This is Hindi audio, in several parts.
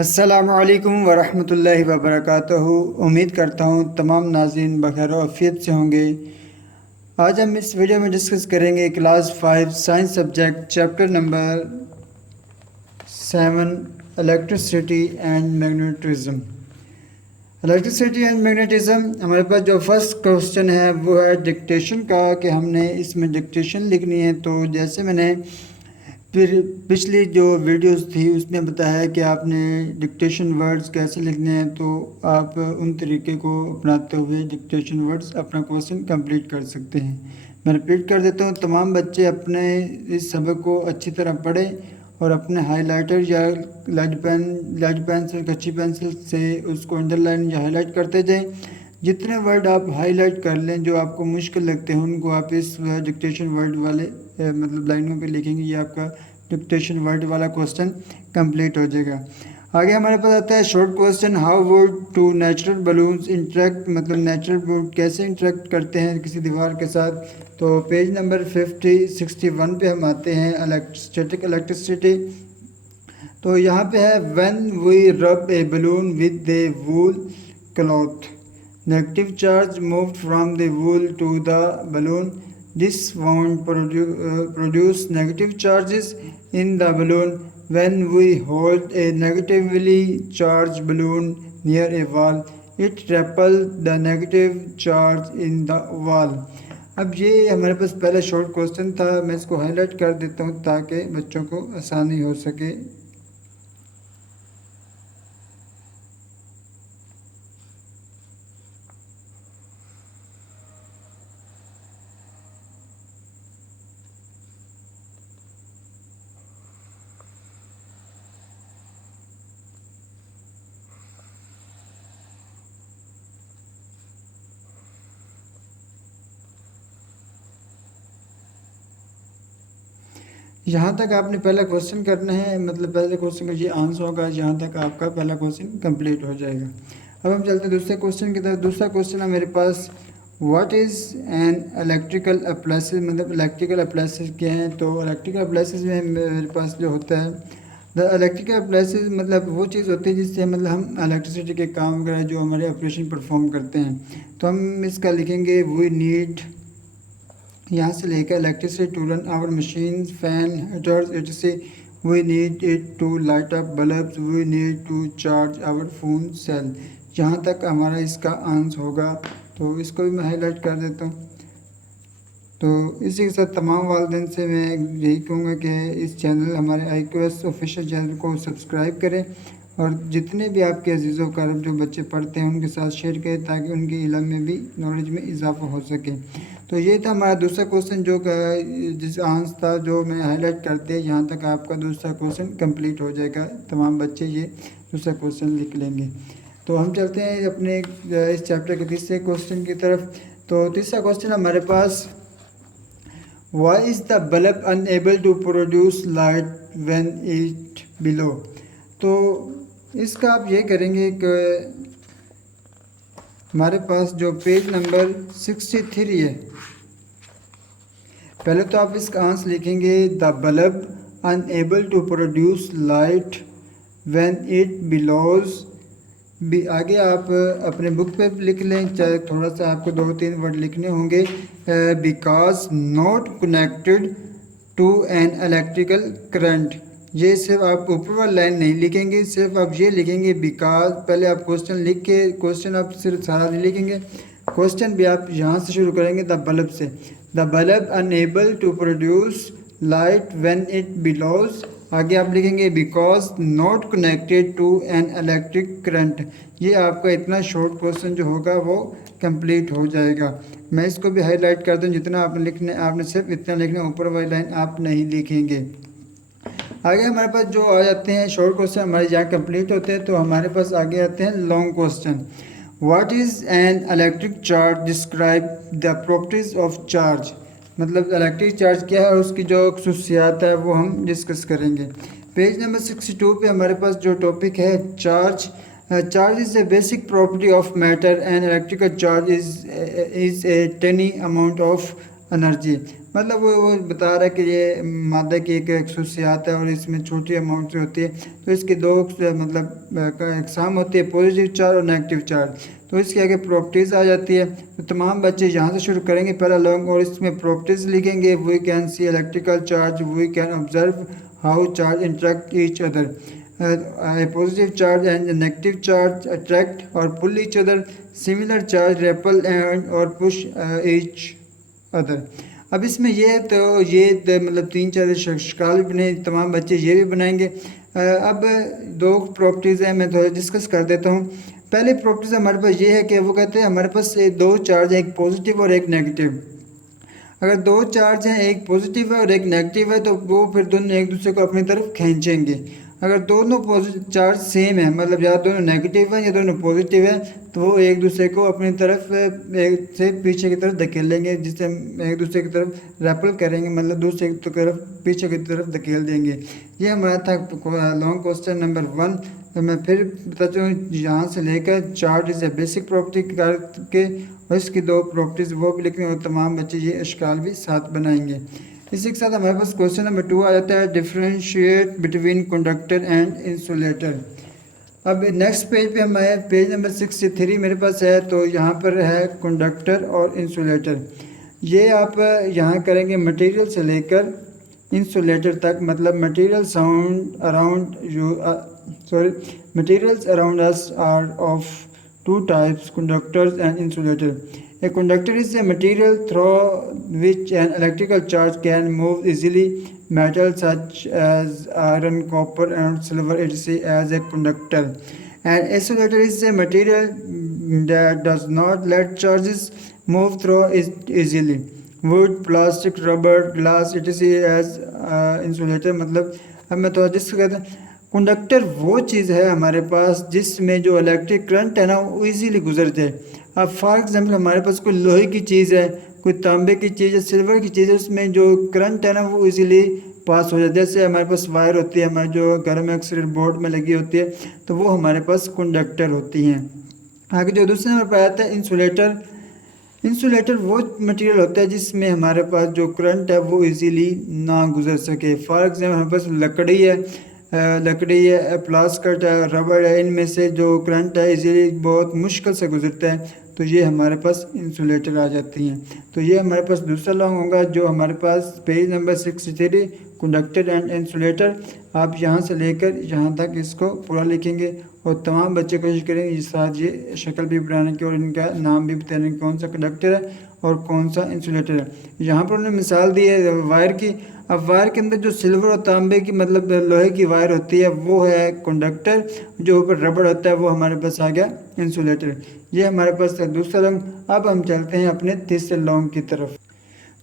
अस्सलामुअलैकुम वरहमतुल्लाहि वबरकातुहू। उम्मीद करता हूँ तमाम नाज़रीन बखैर आफियत से होंगे। आज हम इस वीडियो में डिस्कस करेंगे class 5 science subject chapter number 7 electricity and magnetism. Electricity and magnetism हमारे पास जो फर्स्ट क्वेश्चन है वो है डिक्टेशन का, कि हमने इसमें डिक्टेशन लिखनी है। तो जैसे मैंने फिर पिछली जो वीडियोस थी उसमें बताया कि आपने डिक्टेशन वर्ड्स कैसे लिखने हैं, तो आप उन तरीके को अपनाते हुए डिक्टेशन वर्ड्स अपना क्वेश्चन कंप्लीट कर सकते हैं। मैं रिपीट कर देता हूँ, तमाम बच्चे अपने इस सबक को अच्छी तरह पढ़ें और अपने हाइलाइटर या लेड पेंसिल कच्ची पेंसिल से उसको अंडरलाइन या हाईलाइट करते जाएं। जितने वर्ड आप हाईलाइट कर लें जो आपको मुश्किल लगते हैं उनको आप इस डिक्टेशन वर्ड वाले मतलब लाइनों पे लिखेंगे, ये आपका डिक्टेशन वर्ड वाला क्वेश्चन कंप्लीट हो जाएगा। आगे हमारे पास आता है short question, how would two natural balloons interact, मतलब नेचुरल बलून कैसे इंटरेक्ट करते हैं किसी दीवार के साथ। तो पेज नंबर 61 पे हम आते हैं स्टैटिक इलेक्ट्रिसिटी। तो यहाँ पे है when we rub a balloon with the wool cloth, negative charge moved from the wool to the balloon. This won't produce negative charges in the balloon. When we hold a negatively charged balloon near a wall, it repels the negative charge in the wall. अब ये हमारे पास पहले शॉर्ट क्वेश्चन था, मैं इसको हाईलाइट कर देता हूँ ताकि बच्चों को आसानी हो सके। यहाँ तक आपने पहला क्वेश्चन करना है, मतलब पहले क्वेश्चन का ये आंसर होगा, यहाँ तक आपका पहला क्वेश्चन कंप्लीट हो जाएगा। अब हम चलते हैं दूसरे क्वेश्चन की तरफ। दूसरा क्वेश्चन है मेरे पास, what is an electrical appliances, मतलब इलेक्ट्रिकल अप्लायंसेस क्या हैं। तो इलेक्ट्रिकल अप्लायंसेस में मेरे पास जो होता है, द इलेक्ट्रिकल अप्लायंसेस मतलब वो चीज़ होती है जिससे मतलब हम इलेक्ट्रिसिटी के काम वगैरह जो हमारे ऑपरेशन परफॉर्म करते हैं। तो हम इसका लिखेंगे वी नीड, यहाँ से लेकर electricity to run our machine, fan, heaters etcetera. We need it to light up bulbs, we need to charge our phone cell. यहाँ तक हमारा इसका आंसर होगा। तो इसको भी मैं हाईलाइट कर देता हूँ। तो इसी के साथ तमाम वालिदैन से मैं यही कहूँगा कि इस चैनल हमारे IQS ऑफिशियल चैनल को सब्सक्राइब करें और जितने भी आपके अजीज़ व क़रीब जो बच्चे पढ़ते हैं उनके साथ शेयर करें ताकि उनके इल्म में भी नॉलेज में इजाफा हो सके। तो ये था हमारा दूसरा क्वेश्चन जो जिस आंसर था जो मैं हाईलाइट करते हैं, यहाँ तक आपका दूसरा क्वेश्चन कंप्लीट हो जाएगा। तमाम बच्चे ये दूसरा क्वेश्चन लिख लेंगे। तो हम चलते हैं अपने इस चैप्टर के तीसरे क्वेश्चन की तरफ। तो तीसरा क्वेश्चन हमारे पास, Why is the bulb unable to produce light when it below? तो इसका आप ये करेंगे कि हमारे पास जो पेज नंबर 63 है, पहले तो आप इसका आंसर लिखेंगे the bulb unable to produce light when it blows. भी आगे आप अपने बुक पे लिख लें, चाहे थोड़ा सा आपको 2-3 वर्ड लिखने होंगे। Because not connected to an electrical current, ये सिर्फ आप ऊपर वाली लाइन नहीं लिखेंगे, सिर्फ आप ये लिखेंगे बिकॉज। पहले आप क्वेश्चन लिख के, क्वेश्चन आप सिर्फ सारा नहीं लिखेंगे, क्वेश्चन भी आप यहाँ से शुरू करेंगे द बल्ब से। The bulb unable to produce light when it blows, आगे आप लिखेंगे because not connected to an electric current. ये आपका इतना शॉर्ट क्वेश्चन जो होगा वो कंप्लीट हो जाएगा। मैं इसको भी हाईलाइट कर दूं, जितना आपने लिखने आपने सिर्फ इतना लिखना, ऊपर वाली लाइन आप नहीं लिखेंगे। आगे हमारे पास जो आ जाते हैं शॉर्ट क्वेश्चन हमारे यहाँ कंप्लीट होते हैं। तो हमारे पास आगे आते हैं long question. What is an electric charge, describe the properties of charge, मतलब इलेक्ट्रिक चार्ज क्या है और उसकी जो खसूसियात है वो हम डिस्कस करेंगे। पेज नंबर 62 पे हमारे पास जो टॉपिक है charge. Charge is a basic property of matter and electrical charge is a tiny amount of energy, मतलब वो बता रहा है कि ये मादे की एक खसूसियात है और इसमें छोटी अमाउंट से होती है। तो इसके दो मतलब इकसाम होती है, पॉजिटिव चार्ज और नेगेटिव चार्ज। तो इसके आगे प्रॉपर्टीज़ आ जाती है। तो तमाम बच्चे यहाँ से शुरू करेंगे पहला लॉन्ग और इसमें प्रॉपर्टीज़ लिखेंगे। We can see electrical charge, we can observe how charge interact each other, a positive charge and a negative charge attract or pull each other, similar charge repel and or push each other। अब इसमें ये तो मतलब 3-4 शक्ल भी बने, तमाम बच्चे ये भी बनाएंगे। अब दो प्रॉपर्टीज़ हैं, मैं थोड़ा डिस्कस कर देता हूँ। पहली प्रॉपर्टीज़ हमारे पास ये है कि वो कहते हैं हमारे पास दो चार्ज हैं, एक पॉजिटिव और एक नेगेटिव। अगर दो चार्ज हैं, एक पॉजिटिव है और एक नेगेटिव है, तो वो फिर दोनों एक दूसरे को अपनी तरफ खींचेंगे। अगर दोनों चार्ज सेम है, मतलब या दोनों नेगेटिव है या दोनों पॉजिटिव है, तो वो एक दूसरे को अपनी तरफ एक से पीछे की तरफ धकेलेंगे, जिससे एक दूसरे की तरफ रेपल करेंगे, मतलब दूसरे की तरफ पीछे की तरफ धकेल देंगे। ये हमारा था लॉन्ग क्वेश्चन नंबर 1। तो मैं फिर बताता हूँ, यहाँ से लेकर charge is a basic property करके और इसकी दो प्रॉपर्टीज़ वो भी लिखनी, और तमाम बच्चे ये अशकाल भी साथ बनाएंगे। इसी के साथ हमारे पास क्वेश्चन नंबर 2 आ जाता है, differentiate between conductor and insulator. अब नेक्स्ट पेज पे हम आए, पेज नंबर 63 मेरे पास है। तो यहाँ पर है कंडक्टर और इंसुलेटर। ये आप यहाँ करेंगे मटेरियल से लेकर इंसुलेटर तक, मतलब material sound around you materials around us are of two types, conductors and insulator. A conductor is a material through which an electrical charge can move easily. Metals such as iron, copper and silver etc. as a conductor. An insulator is a material that does not let charges move through it easily. Wood, plastic, rubber, glass etc. as insulator। मतलब अब मैं तो जिसको कहते हैं कंडक्टर वो चीज़ है हमारे पास जिसमें जो इलेक्ट्रिक करंट है ना वो इजीली गुजर जाए। अब फॉर एग्जांपल हमारे पास कोई लोहे की चीज़ है, कोई तांबे की चीज़ है, सिल्वर की चीज़ है, उसमें जो करंट है ना वो इजीली पास हो जाता है। जैसे हमारे पास वायर होती है, हमारे जो घर में अक्सर बोर्ड में लगी होती है, तो वो हमारे पास कंडक्टर होती हैं। आगे जो दूसरे नंबर पर आता है इंसुलेटर। इंसुलेटर वो मटेरियल होता है जिसमें हमारे पास जो करंट है वो इजीली ना गुजर सके। फॉर एग्जांपल हमारे पास लकड़ी है, प्लास्टिक है, रबड़ है, इनमें से जो करंट है इजीली बहुत मुश्किल से गुजरता है, तो ये हमारे पास इंसुलेटर आ जाती हैं। तो ये हमारे पास दूसरा लॉन्ग होगा जो हमारे पास page number 63 conductor and insulator. आप यहाँ से लेकर यहाँ तक इसको पूरा लिखेंगे और तमाम बच्चे कोशिश करेंगे इस साथ ये शक्ल भी बनाने की और इनका नाम भी बताने की, कौन सा कंडक्टर है और कौन सा इंसुलेटर है। यहाँ पर उन्होंने मिसाल दी है वायर की। अब वायर के अंदर जो सिल्वर और तांबे की मतलब लोहे की वायर होती है वो है कंडक्टर, जो ऊपर रबड़ होता है वो हमारे पास आ गया इंसुलेटर। ये हमारे पास है दूसरा लॉन्ग। अब हम चलते हैं अपने तीसरे लॉन्ग की तरफ।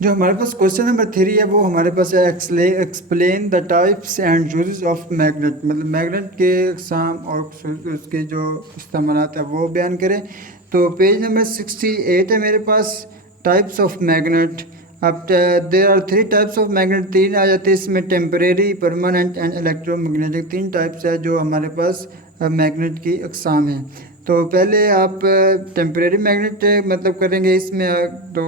जो हमारे पास क्वेश्चन नंबर 3 है वो हमारे पास है, explain the types and uses of magnet. मतलब मैग्नेट के अक़साम और उसके जो इस्तेमाल है वो बयान करें। तो पेज नंबर 68 है मेरे पास, टाइप्स ऑफ मैग्नेट। अब there are 3 types of magnet, 3 आ जाते हैं इसमें, temporary, permanent and electromagnetic. 3 types है जो हमारे पास मैग्नेट की अक़साम हैं। तो पहले आप टेम्परेरी मैग्नेट मतलब करेंगे इसमें। तो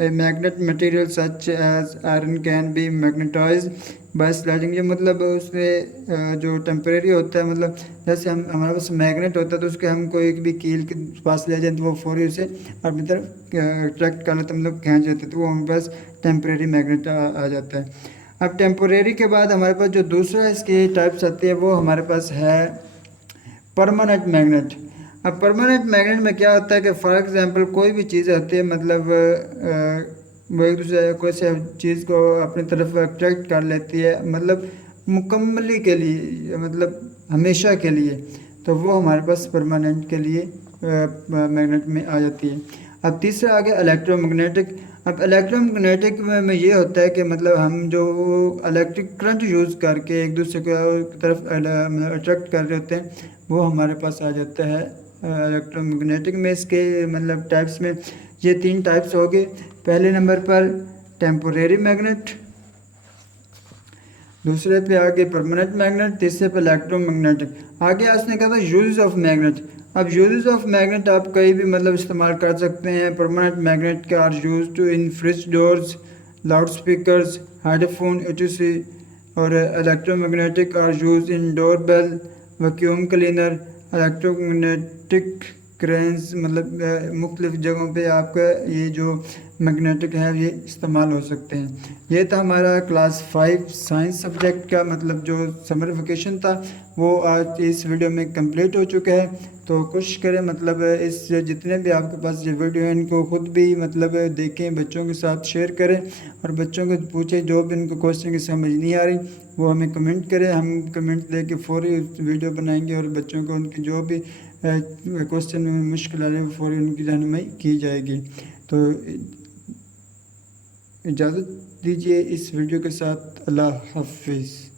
magnet material such as iron can be magnetise by sliding. ये मतलब उसमें जो टेम्परेरी होता है, मतलब जैसे हमारे पास मैग्नेट होता है तो उसके हम कोई भी कील के पास ले जाए तो वो फौरी उसे अपनी तरफ अट्रैक्ट कर लेते, मतलब खींच लेते, तो वो हमारे पास टेम्परेरी मैग्नेट आ जाता है। अब टेम्परेरी के बाद हमारे पास जो दूसरा इसकी टाइप्स आती है वो हमारे पास है परमानेंट मैग्नेट। अब परमानेंट मैग्नेट में क्या होता है कि फॉर एग्जांपल कोई भी चीज़ होती है, मतलब वो एक दूसरे कोई से चीज़ को अपनी तरफ अट्रैक्ट कर लेती है, मतलब मुकम्मली के लिए, मतलब हमेशा के लिए, तो वो हमारे पास परमानेंट के लिए मैग्नेट में आ जाती है। अब तीसरा आ गया इलेक्ट्रोमैग्नेटिक। अब इलेक्ट्रोमैग्नेटिक में ये होता है कि मतलब हम जो इलेक्ट्रिक करंट यूज़ करके एक दूसरे की तरफ अट्रैक्ट कर रहे होते हैं वो हमारे पास आ जाता है इलेक्ट्रोमैग्नेटिक में। इसके मतलब टाइप्स में ये 3 टाइप्स हो गए। पहले नंबर पर टेम्पोरेरी मैग्नेट, दूसरे पे आगे परमानेंट मैग्नेट, तीसरे पे इलेक्ट्रोमैग्नेटिक। आगे उसने कहा था यूजेस ऑफ मैग्नेट। अब यूजेस ऑफ मैग्नेट आप कहीं भी मतलब इस्तेमाल कर सकते हैं। परमानेंट मैग्नेट के are use to in fridge doors, loudspeakers, headphone, etc. और electromagnetic are use in doorbell, vacuum cleaner, electromagnetic cranes, मतलब मुख्तलिफ़ जगहों पे आपका ये जो मैग्नेटिक है ये इस्तेमाल हो सकते हैं। ये था हमारा क्लास 5 साइंस सब्जेक्ट का मतलब जो समर वेकेशन था वो आज इस वीडियो में कंप्लीट हो चुका है। तो कोशिश करें मतलब इस जितने भी आपके पास ये वीडियो हैं इनको खुद भी मतलब देखें, बच्चों के साथ शेयर करें और बच्चों को पूछें जो भी इनको क्वेश्चन की समझ नहीं आ रही वो हमें कमेंट करें, हम कमेंट दे के फ़ौरी वीडियो बनाएंगे और बच्चों को उनकी जो भी क्वेश्चन में मुश्किल आ रही है वो फ़ौरी उनकी रहनुमाई की जाएगी। तो इजाज़त दीजिए इस वीडियो के साथ। अल्लाह हाफिज़।